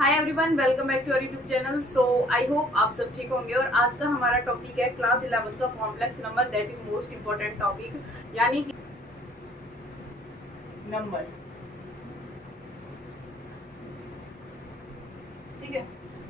Hi everyone, welcome back to our YouTube channel. So I hope आप सब ठीक होंगे। और आज का हमारा टॉपिक है क्लास 11 का complex number, that is most important topic, यानी कि नंबर। ठीक है,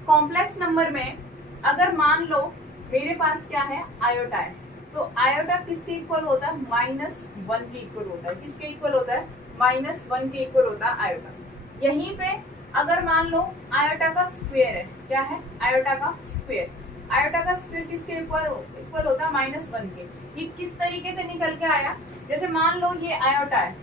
कॉम्प्लेक्स नंबर में अगर मान लो मेरे पास क्या है, आयोटा है, तो आयोटा किसके इक्वल होता है? -1 के इक्वल होता है। किसके इक्वल होता है? -1 के इक्वल होता है आयोटा। यहीं पे अगर मान लो आयोटा का स्क्वायर है, क्या है? आयोटा का स्क्वायर। आयोटा का स्क्वायर किसके इक्वल होता है? -1 के। ये किस तरीके से निकल के आया? जैसे मान लो ये आयोटा है,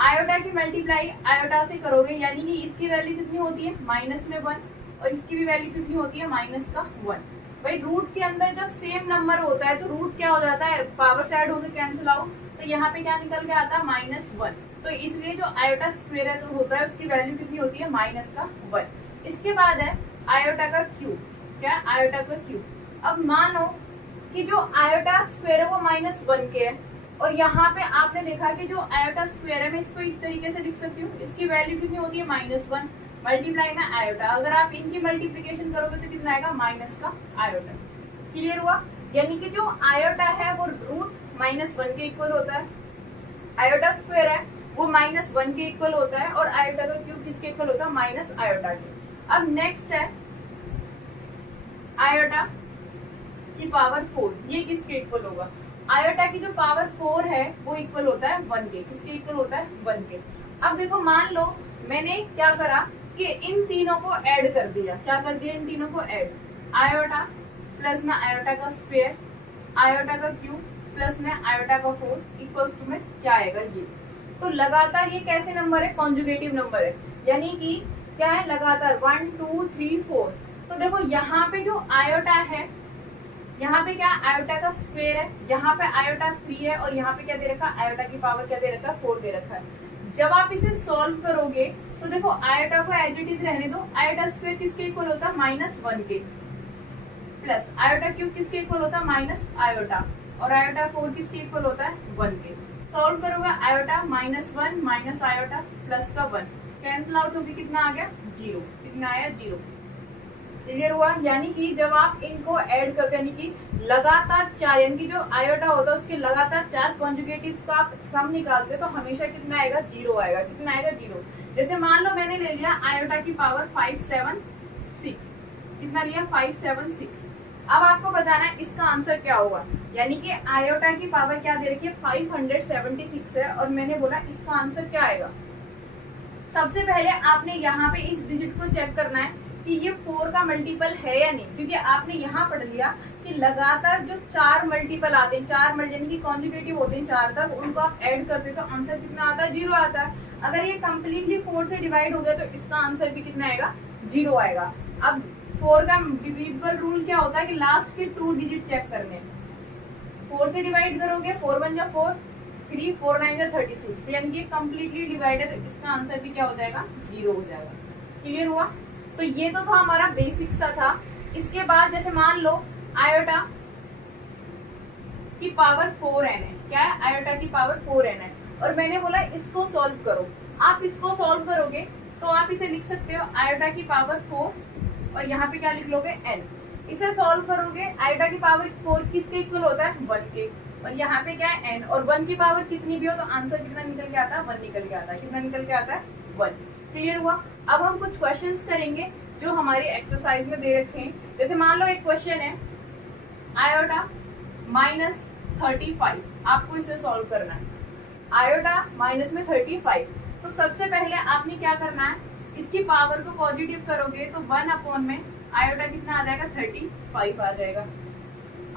आयोटा की मल्टीप्लाई आयोटा से करोगे, यानी कि इसकी वैल्यू कितनी होती है? -1, और इसकी भी वैल्यू कितनी होती है? -1। भाई रूट के अंदर जब सेम नंबर होता है तो रूट क्या हो जाता है? पावर से ऐड होकर कैंसिल आउट, तो यहाँ पे क्या निकल के आता है? -1। तो इसलिए जो आयोटा स्क्वायर है तो होता है, उसकी वैल्यू कितनी होती है? -1। इसके बाद है आयोटा का क्यूब। क्या? आयोटा का क्यूब। अब मानो कि जो आयोटा स्क्वायर है वो -1 के है, और यहाँ पे आपने देखा कि जो आयोटा स्क्वायर है, मैं इसको इस तरीके से लिख सकती हूँ, इसकी वैल्यू कितनी होती है? -1 मल्टीप्लाई में आयोटा। अगर आप इनकी मल्टीप्लीकेशन करोगे तो कितना आएगा? माइनस का आयोटा। क्लियर हुआ? यानी कि जो आयोटा है वो रूट -1 के इक्वल होता है, आयोटा स्क्वायर है वो -1 के इक्वल होता है, और आयोटा का क्यूब किसके इक्वल होता है? माइनस आयोटा के। अब नेक्स्ट है आयोटा की पावर 4, ये किसके इक्वल होगा? आयोटा की जो पावर 4 है वो इक्वल होता है 1 के। किसके इक्वल होता है? 1 के। अब देखो, मान लो मैंने क्या करा कि इन तीनों को ऐड कर दिया। क्या कर दिया? इन तीनों को ऐड। आयोटा प्लस में आयोटा का स्क्वायर, आयोटा का क्यूब प्लस में आयोटा का 4 इक्वल्स टू में क्या आएगा? ये। तो लगातार ये कैसे नंबर है? कॉन्जुगेटिव नंबर है, यानी कि क्या है? लगातार 1 2 3 4। तो देखो यहाँ पे जो आयोटा है, यहाँ पे क्या? आयोटा का स्क्वायर है, यहाँ पे आयोटा 3 है, और यहाँ पे क्या दे रखा है? आयोटा की पावर क्या दे रखा है? 4 दे रखा है। जब आप इसे सॉल्व करोगे तो देखो आयोटा को एज इट इज रहने दो। आयोटा स्क्वायर किसके इक्वल होता है? -1 के, प्लस आयोटा क्यूब किसके इक्वल होता है? माइनस आयोटा, और आयोटा 4 किसके इक्वल होता है? 1 के। सॉल्व करोगे आयोटा -1 माइनस आयोटा प्लस का 1 कैंसिल आउट होगी, कितना आ गया? 0। कितना आया? 0। क्लियर हुआ? यानी कि जब आप इनको ऐड करते, यानी कि लगातार 4, यानी कि जो आयोटा होता है उसके लगातार 4 कॉन्जुगेटिव्स का आप सम निकालते तो हमेशा कितना आएगा? 0 आएगा। कितना आएगा? 0। जैसे मान लो मैंने ले लिया आयोटा की पावर 576। कितना लिया? 576। अब आपको बताना है इसका आंसर क्या होगा, यानी कि आयोटा की पावर क्या दे रखी है? 576 है, और मैंने बोला इसका आंसर क्या आएगा। सबसे पहले आपने यहाँ पे इस डिजिट को चेक करना है कि ये 4 का मल्टीपल है या नहीं, क्योंकि आपने यहाँ पढ़ लिया कि लगातार जो 4 मल्टीपल आते हैं, 4 यानी कि कॉन्जुगेटिव होते हैं 4 तक, उनको आप ऐड करते हो तो आंसर कितना आता है? 0 आता है। अगर ये कम्प्लीटली 4 से डिवाइड हो गया तो इसका आंसर भी कितना आएगा? 0 आएगा। अब 4 का डिविजिबल रूल क्या होता है कि लास्ट के 2 डिजिट चेक करने। 4 से डिवाइड करोगे, 4 1 जा 4, 3 4 9 जा 36, यानी कि कम्प्लीटली डिवाइड है तो इसका आंसर भी क्या हो जाएगा? 0 हो जाएगा। क्लियर हुआ? तो ये तो था हमारा बेसिक सा था। इसके बाद जैसे मान लो आयोटा की पावर 4n है। क्या है? आयोटा की पावर 4n है, और मैंने बोला इसको सॉल्व करो। आप इसको सॉल्व करोगे तो आप इसे लिख सकते हो आयोटा की पावर 4, और यहाँ पे क्या लिख लोगे? n। इसे सॉल्व करोगे, आयोटा की पावर 4 किसके इक्वल होता है? 1 के, और यहाँ पे क्या है? n, और 1 की पावर कितनी भी हो तो आंसर कितना निकल के आता है? 1 निकल के आता है। कितना निकल के आता है? 1। क्लियर हुआ? अब हम कुछ क्वेश्चंस करेंगे जो हमारे एक्सरसाइज में दे रखे हैं। जैसे मान लो एक क्वेश्चन है आयोटा -35, आपको इसे सॉल्व करना है। आयोटा माइनस में 35, तो सबसे पहले आपने क्या करना है? इसकी पावर को पॉजिटिव करोगे तो 1 में आयोटा कितना आ जाएगा? 35 आ जाएगा।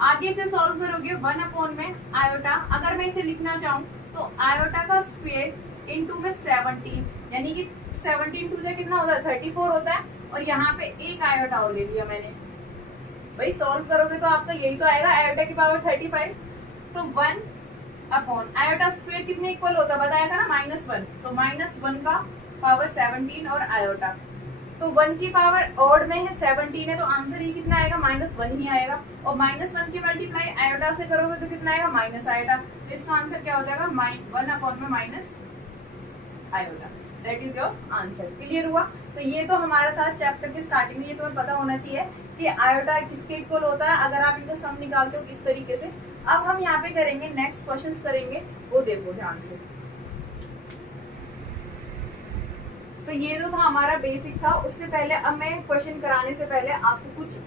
आगे से सॉल्व करोगे 1 में आयोटा, अगर मैं इसे लिखना चाहूँ तो आयोटा का स्क्वायर इनटू में 17, यानी कि 17 टू से कितना होता है? 34 होता है, और यहाँ पे एक आयोटा और ले लिया मैंने। भाई सॉल्व करोगे तो आपका यही तो आएगा, आयोटा की पावर 35। तो 1 आयोटा स्क्वायर कितने इक्वल होता है? बताया था ना, -1। तो -1 का पावर 17 और आयोटा, तो 1 की पावर ऑड में है, 17 है, तो आंसर ये कितना आएगा? -1 ही आएगा। और -1 की मल्टीप्लाई आयोटा से करोगे तो कितना आएगा? Minus iota. तो इसका आंसर क्या हो जाएगा? 1 में minus iota. That is your answer. Clear हुआ? तो ये तो हमारा था चैप्टर के स्टार्टिंग में, ये तुम्हें पता होना चाहिए कि आयोटा किसके इक्वल होता है अगर आप इनका सम निकालते हो किस तरीके से। अब हम यहाँ पे करेंगे नेक्स्ट क्वेश्चंस करेंगे, वो देखो ध्यान से। तो ये तो था हमारा बेसिक था। उससे पहले अब मैं क्वेश्चन कराने से पहले आपको कुछ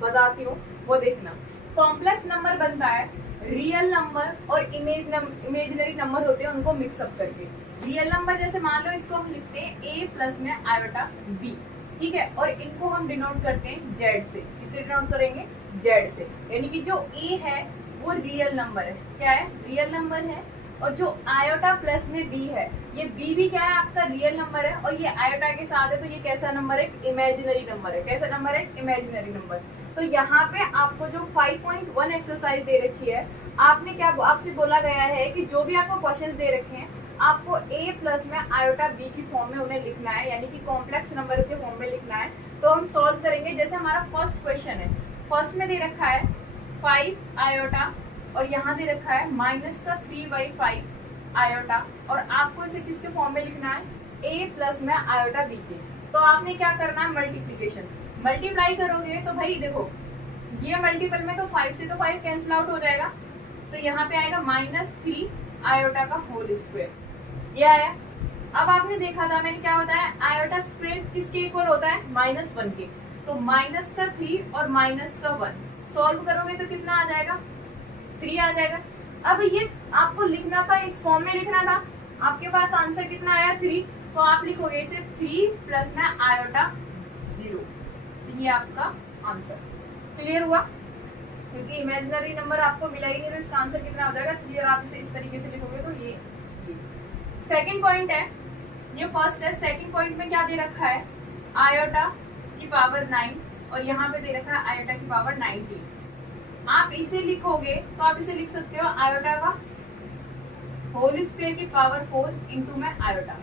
बताती हूँ, वो देखना। कॉम्प्लेक्स नंबर बनता है रियल नंबर और इमेजिनरी नंबर होते हैं उनको मिक्सअप करके। रियल नंबर जैसे मान लो इसको हम लिखते हैं ए प्लस में आयोटा बी, ठीक है, और इनको हम डिनोट करते हैं जेड से। किससे डिनोट करेंगे? जेड से। यानी कि जो ए है वो रियल नंबर है। क्या है? रियल नंबर है। और जो आयोटा प्लस में बी है, ये बी भी क्या है? आपका रियल नंबर है। और ये आयोटा के साथ है तो ये कैसा नंबर है? इमेजिनरी नंबर है। कैसा नंबर है? Imaginary number. तो यहाँ पे आपको जो 5.1 एक्सरसाइज दे रखी है, आपने क्या आपसे बोला गया है कि जो भी आपको क्वेश्चन दे रखे हैं आपको ए प्लस में आयोटा बी की फॉर्म में उन्हें लिखना है, यानी कि कॉम्प्लेक्स नंबर के फॉर्म में लिखना है। तो हम सॉल्व करेंगे। जैसे हमारा फर्स्ट क्वेश्चन है, फर्स्ट में दे रखा है 5 आयोटा और यहाँ दे रखा है -3/5 आयोटा, और आपको इसे किसके फॉर्म में लिखना है? a प्लस में आयोटा b के। तो आपने क्या करना है? मल्टीप्लीकेशन। मल्टीप्लाई करोगे तो भाई देखो ये मल्टीपल में तो 5 से तो 5 कैंसिल आउट हो जाएगा, तो यहाँ पे आएगा -3 आयोटा का होल स्क्वायर। ये आया। अब आपने देखा था मैंने क्या बताया, आयोटा स्क्वायर किसके इक्वल होता है? -1 के। तो -3 और -1 सॉल्व करोगे तो कितना आ जाएगा? 3 आ जाएगा। अब ये आपको लिखना था, इस फॉर्म में लिखना था। आपके पास आंसर कितना आया? 3। तो आप लिखोगे इसे 3 प्लस में आयोटा 0। ये आपका आंसर। क्लियर हुआ? क्योंकि इमेजिनरी नंबर आपको मिला ही नहीं तो इसका आंसर कितना हो जाएगा? 3। और आप इसे इस तरीके से लिखोगे तो ये। सेकंड पॉइंट है, ये फर्स्ट है। सेकंड पॉइंट में क्या दे रखा है? आयोटा की पावर 9 और यहाँ पे दे रखा है आयोटा की पावर 19। आप इसे लिखोगे तो आप इसे लिख सकते हो आयोटा का होल स्क्वायर की पावर 4 इंटू में आयोटा।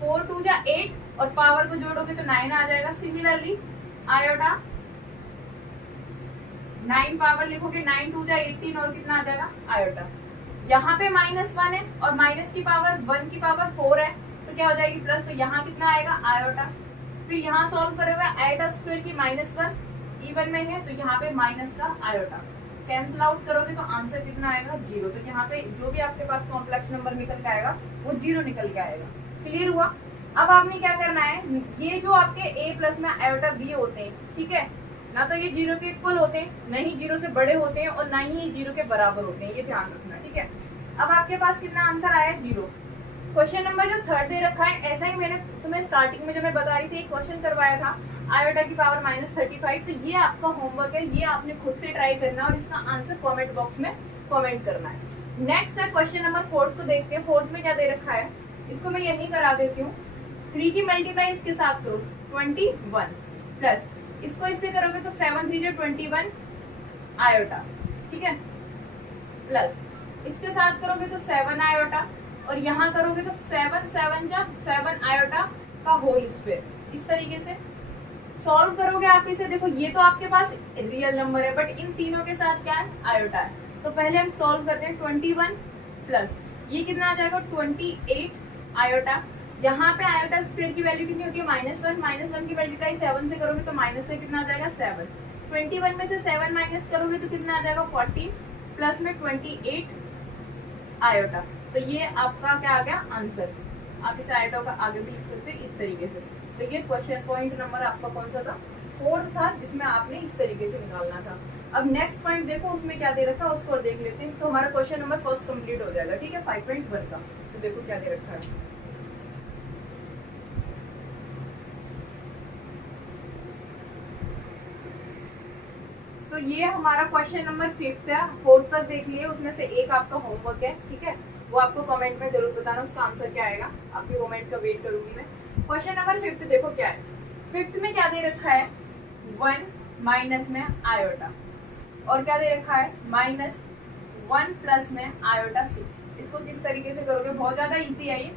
4 2 जा 8 और पावर को जोड़ोगे तो 9 आ जाएगा। सिमिलरली आयोटा 9 पावर लिखोगे, 9 2 जा 18 और कितना आ जाएगा? आयोटा। यहाँ पे -1 है और माइनस की पावर 1 की पावर 4 है तो क्या हो जाएगी? प्लस। तो यहाँ कितना आएगा? आयोटा। फिर यहाँ सॉल्व करोगे आयोटा स्क्वायर की -1 इवन में है तो यहाँ पे माइनस का आयोटा। कैंसिल आउट करोगे तो आंसर कितना आएगा? 0। तो यहाँ पे जो भी आपके पास कॉम्प्लेक्स नंबर निकल के आएगा वो 0 निकल के आएगा। क्लियर हुआ? अब आपने क्या करना है, ये जो आपके a प्लस में आयोटा b होते हैं, ठीक है, ना तो ये 0 के इक्वल होते हैं, ना ही 0 से बड़े होते हैं और ना ही ये 0 के बराबर होते हैं। ये ध्यान रखना, ठीक है। अब आपके पास कितना आंसर आया? 0। क्वेश्चन नंबर जो थर्ड दे रखा है, ऐसा ही मैंने तुम्हें स्टार्टिंग में जब मैं बता रही थी एक क्वेश्चन करवाया था आयोटा की पावर -35। तो ये आपका होमवर्क है, ये आपने खुद से ट्राई करना है और इसका आंसर कमेंट बॉक्स में कमेंट करना है। नेक्स्ट है क्वेश्चन नंबर 4 को देखते हैं। 4 में क्या दे रखा है, इसको मैं यही करा देती हूँ। 3 की मल्टीप्लाई इसके साथ करो 21 प्लस इसको इससे करोगे तो 7 3 21 आयोटा, ठीक है, प्लस इसके साथ करोगे तो 7 आयोटा और यहाँ करोगे तो 7 7 जा 7 आयोटा का होल स्क्वायर। इस तरीके से सॉल्व करोगे आप इसे। देखो ये तो आपके पास रियल नंबर है बट इन तीनों के साथ क्या है? आयोटा है। तो पहले हम सॉल्व करते हैं। 21 प्लस ये कितना आ जाएगा? 28 आयोटा। यहाँ पे आयोटा स्क्वायर की वैल्यू कितनी होती है? -1 -1 की मल्टीप्लाई 7 से करोगे तो माइनस में कितना आ जाएगा? 7। 21 में से 7 माइनस करोगे तो कितना आ जाएगा? 14 प्लस में 28 आयोटा। तो ये आपका क्या आ गया? आंसर। आप इसे आयोटा का आगे भी लिख सकते हैं इस तरीके से। तो ये क्वेश्चन पॉइंट नंबर आपका कौन सा था? 4 था, जिसमें आपने इस तरीके से निकालना था। अब नेक्स्ट पॉइंट देखो उसमें क्या दे रखा है, उसको देख लेते हैं। तो हमारा क्वेश्चन नंबर फर्स्ट कंप्लीट हो जाएगा, ठीक है, 5.1 का। तो देखो क्या दे रखा है। तो ये हमारा क्वेश्चन नंबर 5 है। 4 तक देख लिए, उसमें से एक आपका होमवर्क है, ठीक है, वो आपको कमेंट में जरूर बताना उसका आंसर क्या आएगा। आपके कमेंट का वेट करूंगी मैं। क्वेश्चन नंबर 5 देखो क्या है। 5 में क्या दे रखा है? 1 माइनस में आयोटा और क्या दे रखा है? -1 प्लस में आयोटा 6। इसको किस तरीके से करोगे? बहुत ज्यादा इजी है ये।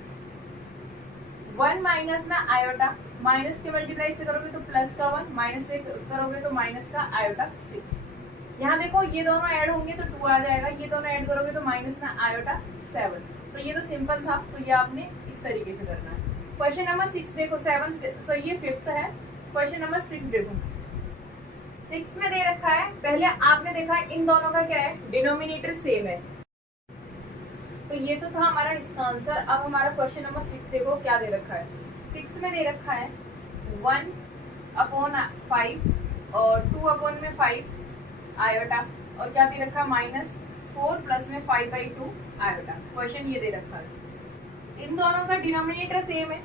1 माइनस में आयोटा, माइनस के मल्टीप्लाई से करोगे तो प्लस का 1, माइनस से करोगे तो माइनस का आयोटा 6। यहाँ देखो ये दोनों ऐड होंगे तो 2 आ जाएगा, ये दोनों ऐड करोगे तो माइनस में आयोटा 7। तो ये तो सिंपल था, तो ये आपने इस तरीके से करना है। क्वेश्चन नंबर 6 देखो, 7 सो ये 5th है। क्वेश्चन नंबर 6 देखो, 6 में दे रखा है, पहले आपने देखा इन दोनों का क्या है, डिनोमिनेटर सेम है, तो ये तो था हमारा इसका आंसर। अब हमारा क्वेश्चन नंबर 6 देखो क्या दे रखा है। 6 में दे रखा है 1/5 और 2/5 आयोटा, और क्या दे रखा है -4 प्लस में 5/2 आयोटा। क्वेश्चन ये दे रखा है, इन दोनों का डिनोमिनेटर सेम है,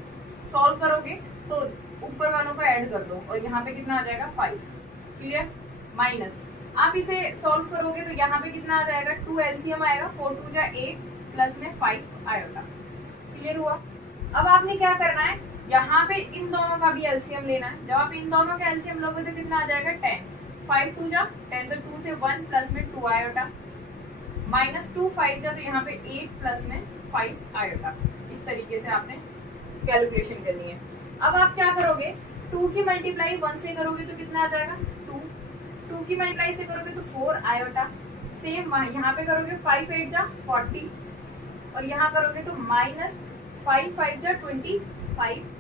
सॉल्व करोगे तो ऊपर वालों का ऐड कर दो और यहाँ पे कितना आ जाएगा 5, क्लियर, माइनस आप इसे सॉल्व करोगे तो यहाँ पे कितना आ जाएगा 2 एलसीएम आएगा, 4 2 जा 8 प्लस में 5 आयोटा, क्लियर हुआ। अब आपने क्या करना है, यहाँ पे इन दोनों का भी एलसीएम लेना है। जब आप इन दोनों का एलसीएम लोगे तो कितना आ जाएगा 10, 5 2 जा 10 तो 2 से 1 प्लस में 2 आयोटा, -2 5 जा तो यहाँ पे 8 प्लस में 5 आयोटा। इस तरीके से आपने कैलकुलेशन करनी है। अब आप क्या करोगे, 2 की मल्टीप्लाई 1 से करोगे तो कितना आ जाएगा 2 की मल्टीप्लाई से करोगे तो 4 आयोटा, सेम यहाँ पे करोगे 5 8 जा 40 और यहाँ करोगे तो -5 5 जा 25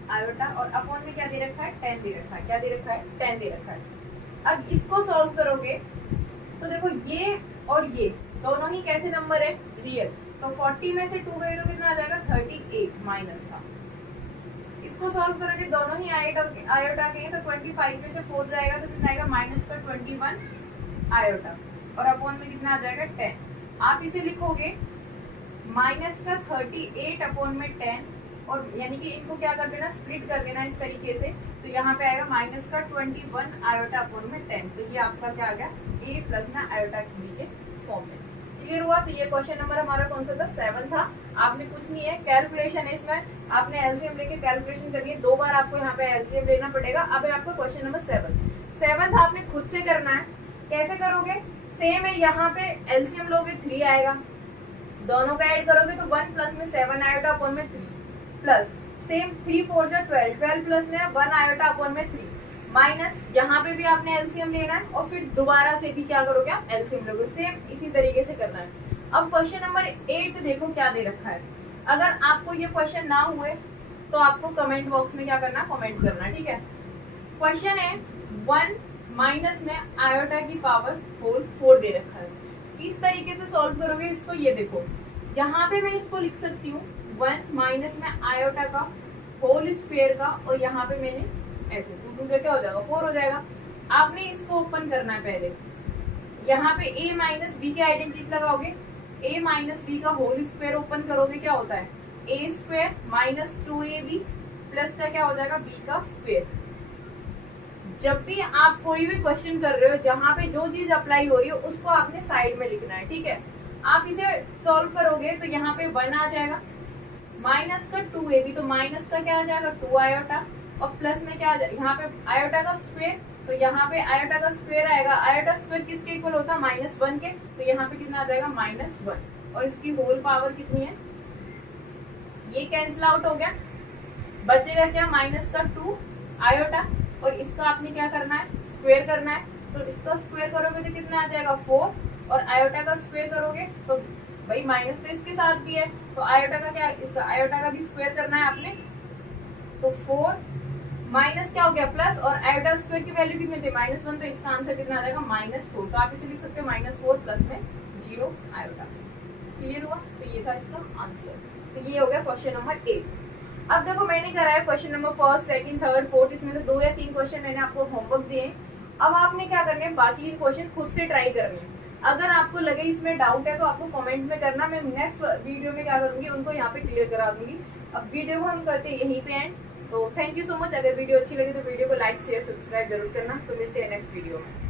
आयोटा, और अपॉन में क्या दे रखा है 10 दे रखा है, क्या दे रखा है 10 दे रखा है। अब इसको सॉल्व करोगे तो देखो ये और ये दोनों ही कैसे नंबर है, रियल, तो 40 में से 2 गए तो कितना आ जाएगा 38 माइनस का। इसको सॉल्व करोगे दोनों ही आयोटा के, तो 25 में से 4 जाएगा तो कितना आएगा -21 आयोटा, और अपॉन में कितना आ जाएगा 10। आप इसे लिखोगे -38 अपॉन में 10, और यानी कि इनको क्या कर देना, स्प्लिट कर देना इस तरीके से, तो यहाँ पे आएगा -21 आयोटा अपॉन में 10, तो ये आपका क्या आ गया a प्लस ना आयोटा के फॉर्म में, क्लियर हुआ। तो ये क्वेश्चन नंबर हमारा कौन सा था, 7 था। आपने कुछ नहीं है, कैलकुलेशन है इसमें, आपने एलसीएम लेके कैलकुलेशन करनी है, 2 बार आपको यहाँ पे एलसीएम लेना पड़ेगा। अब है आपको क्वेश्चन नंबर 7 आपने खुद से करना है। कैसे करोगे, सेम है, यहाँ पे एलसीएम लोगे 3 आएगा, दोनों का ऐड करोगे तो 1 प्लस में 7 आयोटा अपॉन में 3 प्लस सेम 3 4 जा 12 12 प्लस में 1 आयोटा अपॉन में 3 माइनस, यहाँ पे भी आपने एलसीएम लेना है और फिर दोबारा से भी क्या करोगे आप एलसीएम लोगे, सेम इसी तरीके से करना है। अब क्वेश्चन नंबर 8 देखो क्या दे रखा है। अगर आपको ये क्वेश्चन ना हुए तो आपको कमेंट बॉक्स में क्या करना, कमेंट करना, ठीक है। क्वेश्चन है 1 माइनस में आयोटा की पावर होल 4 दे रखा है, किस तरीके से सॉल्व करोगे इसको, ये देखो यहाँ पे मैं इसको लिख सकती हूँ 1 माइनस में आयोटा का होल स्क्वायर का, और यहाँ पे मैंने ऐसे 2 क्या हो जाएगा 4 हो जाएगा। आपने इसको ओपन करना है पहले, यहाँ पे a माइनस बी के आइडेंटिटी लगाओगे, a माइनस बी का होल स्क्वायर ओपन करोगे क्या होता है a square minus 2ab plus का क्या हो जाएगा b का स्क्वायर। जब भी आप कोई भी क्वेश्चन कर रहे हो जहाँ पे जो चीज अप्लाई हो रही है उसको आपने साइड में लिखना है, ठीक है। आप इसे सॉल्व करोगे तो यहाँ पे 1 आ जाएगा, माइनस का 2ab तो माइनस का क्या आ जाएगा 2 आयोटा, और प्लस में क्या आ जाएगा यहाँ पे आयोटा का स्क्वायर, तो यहाँ पे आयोटा का स्क्वायर आएगा। आयोटा स्क्वायर किसके इक्वल होता है -1 के, तो यहाँ पे कितना आ जाएगा -1, और इसकी होल पावर कितनी है, ये कैंसिल आउट हो गया, बचेगा क्या माइनस का 2 आयोटा, और इसका आपने क्या करना है स्क्वायर करना है, तो इसका स्क्वायर करोगे तो कितना आ जाएगा 4, और आयोटा का स्क्वायर करोगे तो भाई माइनस तो इसके साथ भी है, तो आयोटा का क्या, इसका आयोटा का भी स्क्वायर करना है आपने, तो 4 माइनस क्या हो गया प्लस, और आयोटा स्क्वायर की वैल्यू कितनी थी -1, तो इसका आंसर कितना आ जाएगा -4, तो आप इसे लिख सकते हो -4 प्लस में 0 आयोटा, क्लियर हुआ। तो ये था इसका आंसर, तो ये हो गया क्वेश्चन नंबर 8। अब देखो मैंने कराया question number 1st 2nd 3rd 4th, इसमें से 2 या 3 क्वेश्चन मैंने आपको होमवर्क दिए। अब आपने क्या करना है, बाकी के क्वेश्चन खुद से ट्राई करने हैं। अगर आपको लगे इसमें डाउट है तो आपको कमेंट में करना, मैं नेक्स्ट वीडियो में क्या करूंगी उनको यहाँ पे क्लियर करा दूंगी। अब वीडियो को हम करते हैं यहीं पे एंड, तो थैंक यू सो मच। अगर वीडियो अच्छी लगी तो वीडियो को लाइक शेयर सब्सक्राइब जरूर करना। तो मिलते हैं नेक्स्ट वीडियो में।